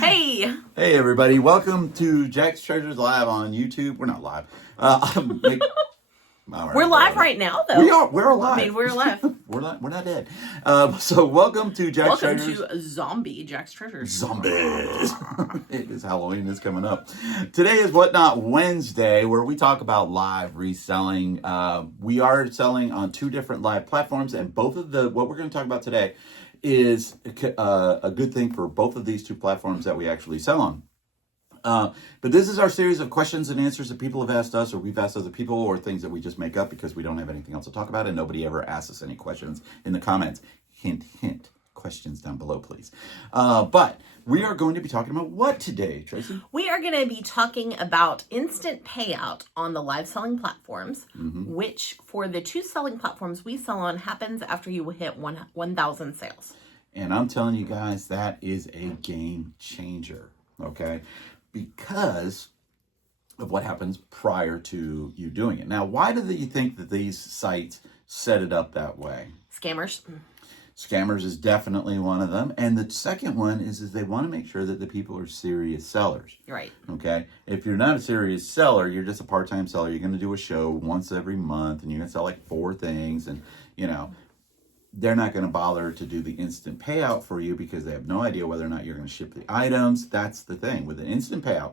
Hey! Hey, everybody. Welcome to Jack's Treasures Live on YouTube. We're not live. We're live right now, though. We are. We're alive. I mean, we're alive. We're not dead. So welcome to Jack's Treasures. Welcome to Zombie Jack's Treasures. Zombies. It is Halloween is coming up. Today is Whatnot Wednesday, where we talk about live reselling. We are selling on two different live platforms, and both of what we're going to talk about today is a good thing for both of these two platforms that we actually sell on. But this is our series of questions and answers that people have asked us, or we've asked other people, or things that we just make up because we don't have anything else to talk about, and nobody ever asks us any questions in the comments. Hint, hint. Questions down below, please. But we are going to be talking about what today, Tracy? We are going to be talking about instant payout on the live selling platforms, which for the two selling platforms we sell on happens after you hit 1,000 sales. And I'm telling you guys, that is a game changer, okay? Because of what happens prior to you doing it. Now, why do you think that these sites set it up that way? Scammers. Scammers is definitely one of them. And the second one is they want to make sure that the people are serious sellers. Right. Okay? If you're not a serious seller, you're just a part-time seller. You're going to do a show once every month, and you're going to sell like 4 things. And, you know, they're not going to bother to do the instant payout for you because they have no idea whether or not you're going to ship the items. That's the thing. With an instant payout,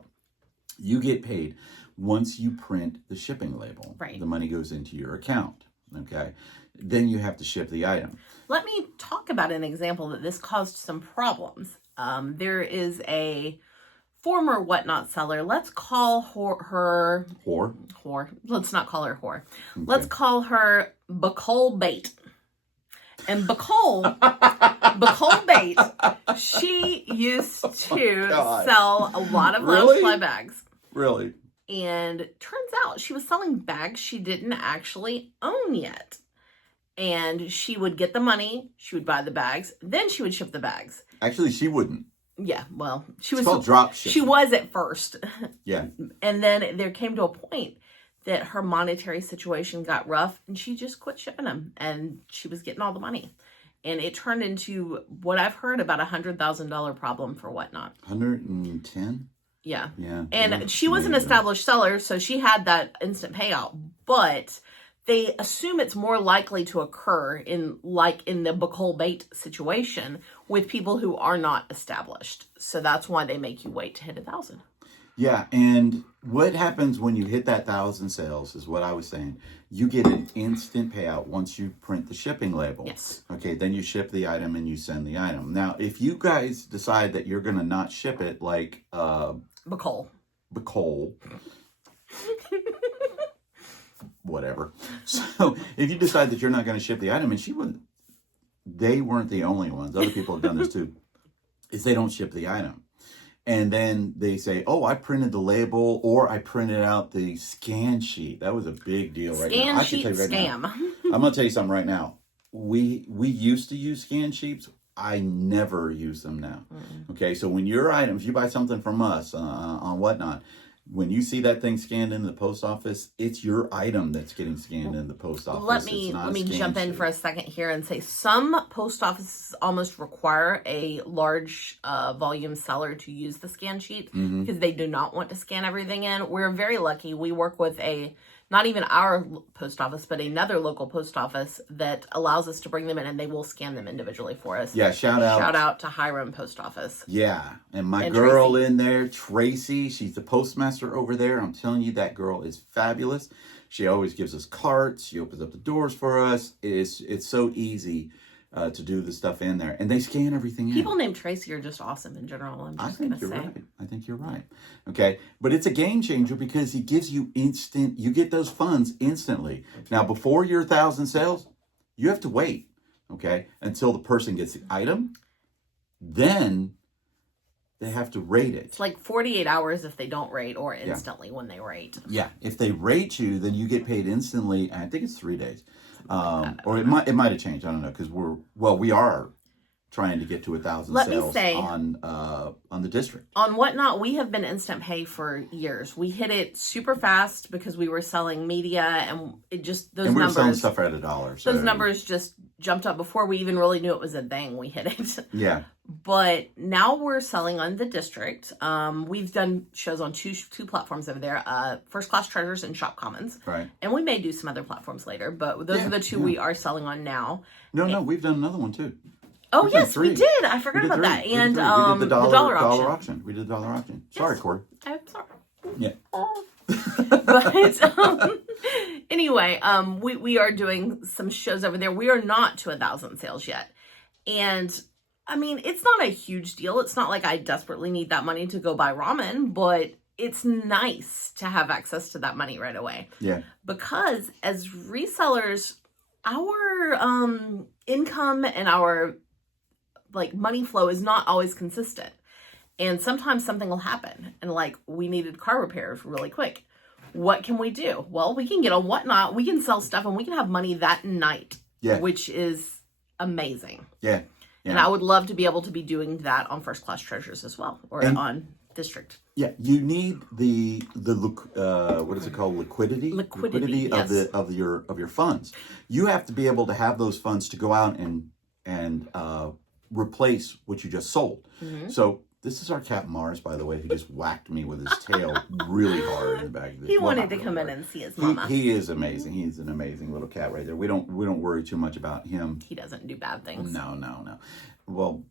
you get paid once you print the shipping label. Right. The money goes into your account. Okay? Then you have to ship the item. Let me talk about an example that this caused some problems. There is a former Whatnot seller. Let's call her... Whore. Let's not call her whore. Okay. Let's call her Bacole Bait. And Bacole Bait, she used to sell a lot of lounge fly bags. Really? And turns out she was selling bags she didn't actually own yet. And she would get the money, she would buy the bags, then she would ship the bags. Actually, she wouldn't. Yeah, well, it's called drop shipping. She was at first. Yeah. And then there came to a point that her monetary situation got rough and she just quit shipping them, and she was getting all the money. And it turned into what I've heard about $100,000 problem for Whatnot. 110? Yeah. Yeah. And she was an established seller, so she had that instant payout, but they assume it's more likely to occur in the Bacole Bait situation with people who are not established. So that's why they make you wait to hit 1,000. Yeah, and what happens when you hit that 1,000 sales is what I was saying. You get an instant payout once you print the shipping label. Yes. Okay, then you ship the item and you send the item. Now, if you guys decide that you're going to not ship it like... Bacole. Whatever. So, if you decide that you're not going to ship the item, and they weren't the only ones. Other people have done this too. Is they don't ship the item. And then they say, oh, I printed the label, or I printed out the scan sheet. That was a big deal right now. Scan sheet scam. I'm going to tell you something right now. We used to use scan sheets. I never use them now. Okay, so when your item, if you buy something from us on Whatnot, when you see that thing scanned into the post office, it's your item that's getting scanned in the post office. Let me jump in for a second here and say some post offices almost require a large volume seller to use the scan sheet because they do not want to scan everything in. We're very lucky. We work with not even our post office, but another local post office that allows us to bring them in, and they will scan them individually for us. Yeah, shout out to Hiram Post Office. Yeah, and my girl Tracy in there, Tracy, she's the postmaster over there. I'm telling you, that girl is fabulous. She always gives us carts. She opens up the doors for us. It's so easy to do the stuff in there, and they scan everything in. People named Tracy are just awesome in general. I think you're right. I think you're right. Okay, but it's a game changer because he gives you you get those funds instantly. Now, before your 1,000 sales, you have to wait, okay, until the person gets the item. Then they have to rate it. It's like 48 hours if they don't rate, or instantly when they rate. Yeah, if they rate you, then you get paid instantly. I think it's 3 days. Or it might have changed. I don't know, because we are trying to get to 1,000 sales on the district. On Whatnot, we have been instant pay for years. We hit it super fast because we were selling media, and it just those numbers. We were selling stuff for at $1. So those numbers just jumped up before we even really knew it was a thing. We hit it. Yeah. But now we're selling on the district. We've done shows on two platforms over there, First Class Treasures and Shop Commons. Right. And we may do some other platforms later, but those are the two we are selling on now. No, we've done another one too. Oh, yes, we did. I forgot about that. And we did the dollar auction. We did the dollar auction. Sorry, Corey. I'm sorry. Yeah. But anyway, we are doing some shows over there. We are not to 1,000 sales yet. And I mean, it's not a huge deal. It's not like I desperately need that money to go buy ramen, but it's nice to have access to that money right away. Yeah. Because as resellers, our income and our money flow is not always consistent. And sometimes something will happen. And we needed car repairs really quick. What can we do? Well, we can get on Whatnot. We can sell stuff and we can have money that night. Yeah. Which is amazing. Yeah. Yeah. And I would love to be able to be doing that on First Class Treasures as well, or on District. Yeah, you need the what is it called? Liquidity yes. of your funds. You have to be able to have those funds to go out and replace what you just sold. Mm-hmm. So this is our cat Mars, by the way, who just whacked me with his tail really hard in the back. He wanted to come in and see his mama. He is amazing. He's an amazing little cat right there. We don't worry too much about him. He doesn't do bad things. No. Well,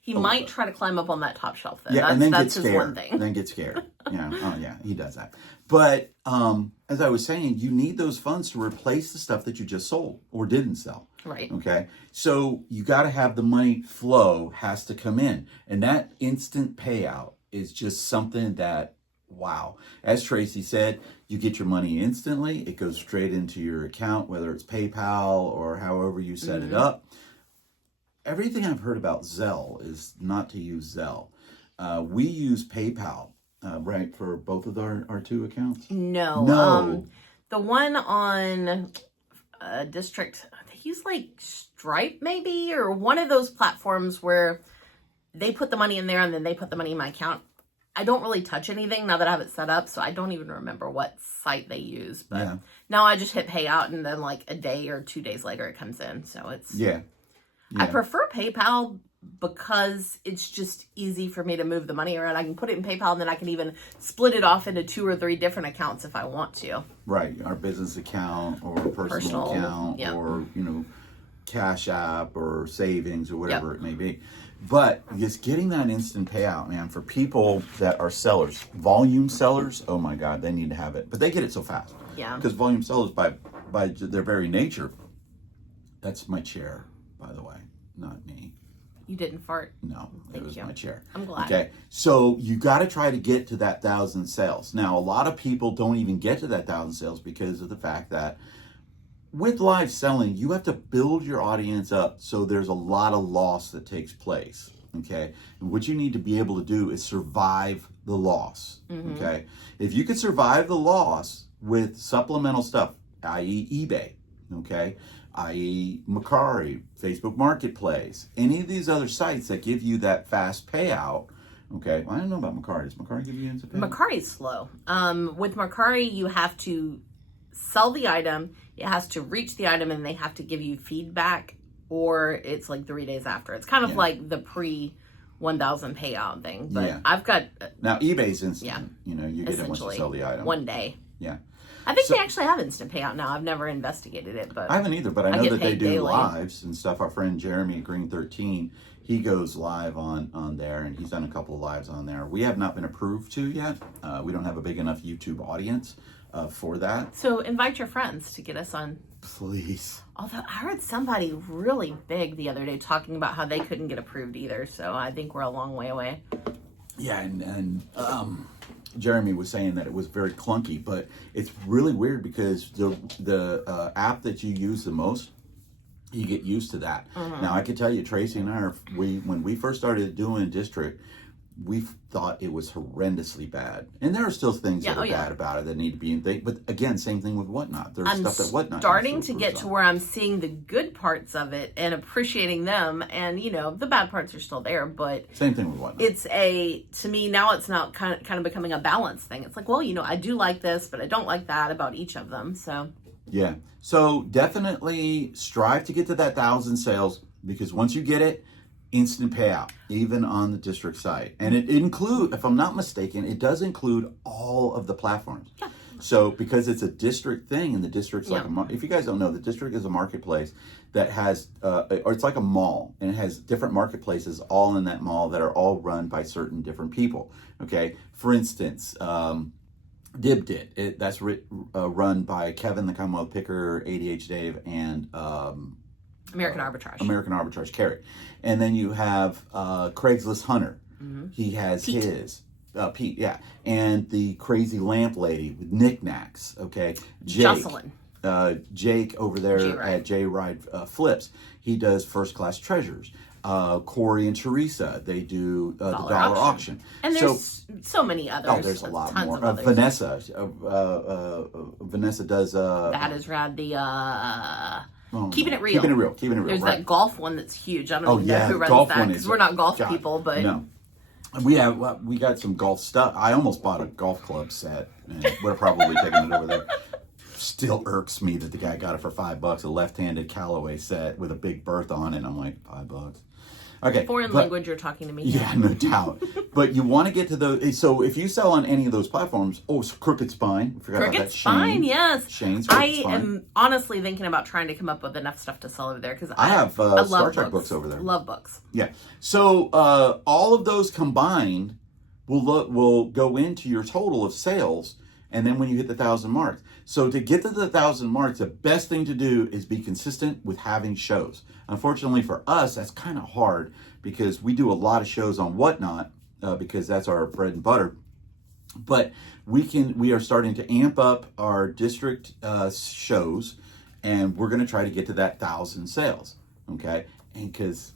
he might try to climb up on that top shelf though. Yeah, and then that's get his scared. one thing. Then get scared. Yeah. Oh yeah, he does that. But as I was saying, you need those funds to replace the stuff that you just sold or didn't sell. Right. Okay. So you got to have the money flow has to come in, and that instant payout is just something that, wow. As Tracy said, you get your money instantly. It goes straight into your account, whether it's PayPal or however you set it up. Everything I've heard about Zelle is not to use Zelle. We use PayPal, right, for both of our two accounts? No. The one on District, they use Stripe maybe, or one of those platforms where they put the money in there and then they put the money in my account. I don't really touch anything now that I have it set up, so I don't even remember what site they use. But now I just hit payout, and then a day or 2 days later it comes in. So it's... Yeah. I prefer PayPal because it's just easy for me to move the money around. I can put it in PayPal, and then I can even split it off into 2 or 3 different accounts if I want to. Right. Our business account or personal account or, Cash App or savings or whatever it may be. But just getting that instant payout, man, for people that are sellers, volume sellers, oh my God, they need to have it. But they get it so fast. Yeah. Because volume sellers, by their very nature, that's my chair, by the way, not me. You didn't fart? No, it was my chair. I'm glad. Okay, so you got to try to get to that 1,000 sales. Now, a lot of people don't even get to that 1,000 sales because of the fact that with live selling, you have to build your audience up so there's a lot of loss that takes place, okay? And what you need to be able to do is survive the loss, okay? If you could survive the loss with supplemental stuff, i.e. eBay, okay? i.e. Mercari, Facebook Marketplace, any of these other sites that give you that fast payout, okay? Well, I don't know about Mercari. Does Mercari give you instant payout? Mercari's slow. With Mercari, you have to sell the item, it has to reach the item, and they have to give you feedback, or it's 3 days after. It's kind of like the pre-1,000 payout thing. But I've got... Now, eBay's instant. You get it once you sell the item. 1 day. Yeah. I think they actually have instant payout now. I've never investigated it, but... I haven't either, but I know that they do daily. lives and stuff. Our friend Jeremy at Green 13, he goes live on there, and he's done a couple of lives on there. We have not been approved to yet. We don't have a big enough YouTube audience for that. So invite your friends to get us on. Please. Although I heard somebody really big the other day talking about how they couldn't get approved either, so I think we're a long way away. Yeah, and Jeremy was saying that it was very clunky, but it's really weird because the app that you use the most, you get used to that. Now, I can tell you, Tracy and I, when we first started doing District, we thought it was horrendously bad. And there are still things that are bad about it that need to be in things. But again, same thing with Whatnot. There's stuff that Whatnot I'm starting to get to where I'm seeing the good parts of it and appreciating them. And, the bad parts are still there. But same thing with Whatnot. To me, now it's not kind of becoming a balance thing. It's I do like this, but I don't like that about each of them. So Yeah. So definitely strive to get to that 1,000 sales, because once you get it, instant payout, even on the district site. And it include, if I'm not mistaken, it does include all of the platforms. Yeah. So because it's a district thing, and the district's like Yeah. if you guys don't know, the district is a marketplace that has, or it's like a mall, and it has different marketplaces all in that mall that are all run by certain different people. Okay. For instance, Dibdit, that's run by Kevin the Commonwealth Picker, ADH Dave, and American Arbitrage. American Arbitrage Carrot. And then you have Craigslist Hunter. He has Pete. his. Pete, yeah. And the Crazy Lamp Lady with knickknacks, okay? Jocelyn. Jake over there J-Ride. at J-Ride Flips. He does First Class Treasures. Corey and Teresa, they do the dollar auction. And there's so many others. Oh, there's a lot tons more. Of others. Vanessa does... that is rad. Keeping it real. Keeping it real. There's right. that golf one that's huge. I don't even know who runs golf that, one because is- we're not golf God, people, but no. We got some golf stuff. I almost bought a golf club set, and would have probably taken it over there. Still irks me that the guy got it for $5, a left-handed Callaway set with a big berth on it. I'm like, $5. Okay. foreign language you're talking to me. Yeah, no doubt. But you want to get to those. So if you sell on any of those platforms, Crooked Spine. I forgot about that. Crooked Spine, yes. Shane's I Crooked Spine. am honestly thinking about trying to come up with enough stuff to sell over there, because I have love Star Trek books over there. Love books. Yeah. So all of those combined will go into your total of sales, and then when you hit the 1,000 mark. So to get to the 1,000 marks, the best thing to do is be consistent with having shows. Unfortunately for us, that's kind of hard, because we do a lot of shows on Whatnot, because that's our bread and butter. But we are starting to amp up our district shows, and we're going to try to get to that 1,000 sales. Okay, and because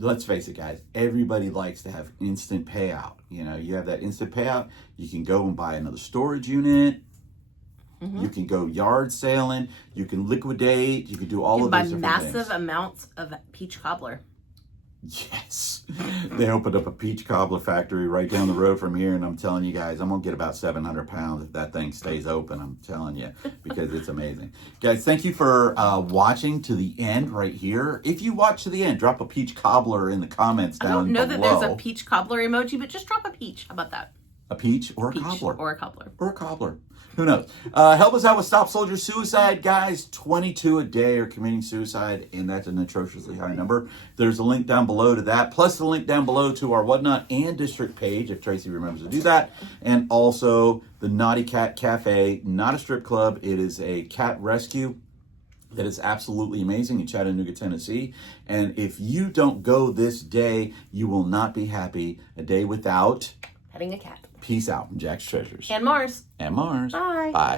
let's face it, guys, everybody likes to have instant payout. You know, you have that instant payout. You can go and buy another storage unit. You can go yard sailing. You can liquidate. You can do all of Buy those different massive things. amounts of peach cobbler. Yes. They opened up a peach cobbler factory right down the road from here, and I'm telling you guys, I'm going to get about 700 pounds if that thing stays open. I'm telling you, because it's amazing. Guys, thank you for watching to the end right here. If you watch to the end, drop a peach cobbler in the comments I down don't know below. that there's a peach cobbler emoji, but just drop a peach. How about that? A peach or a Peach cobbler. or a cobbler. Or a cobbler. Who knows? Help us out with Stop Soldier Suicide, guys. 22 a day are committing suicide, and that's an atrociously high number. There's a link down below to that, plus the link down below to our Whatnot and District page, if Tracy remembers to do that. And also the Naughty Cat Cafe, not a strip club. It is a cat rescue that is absolutely amazing in Chattanooga, Tennessee. And if you don't go this day, you will not be happy. A day without... Petting a cat. Peace out from Jack's Treasures. And Mars. And Mars. Bye. Bye.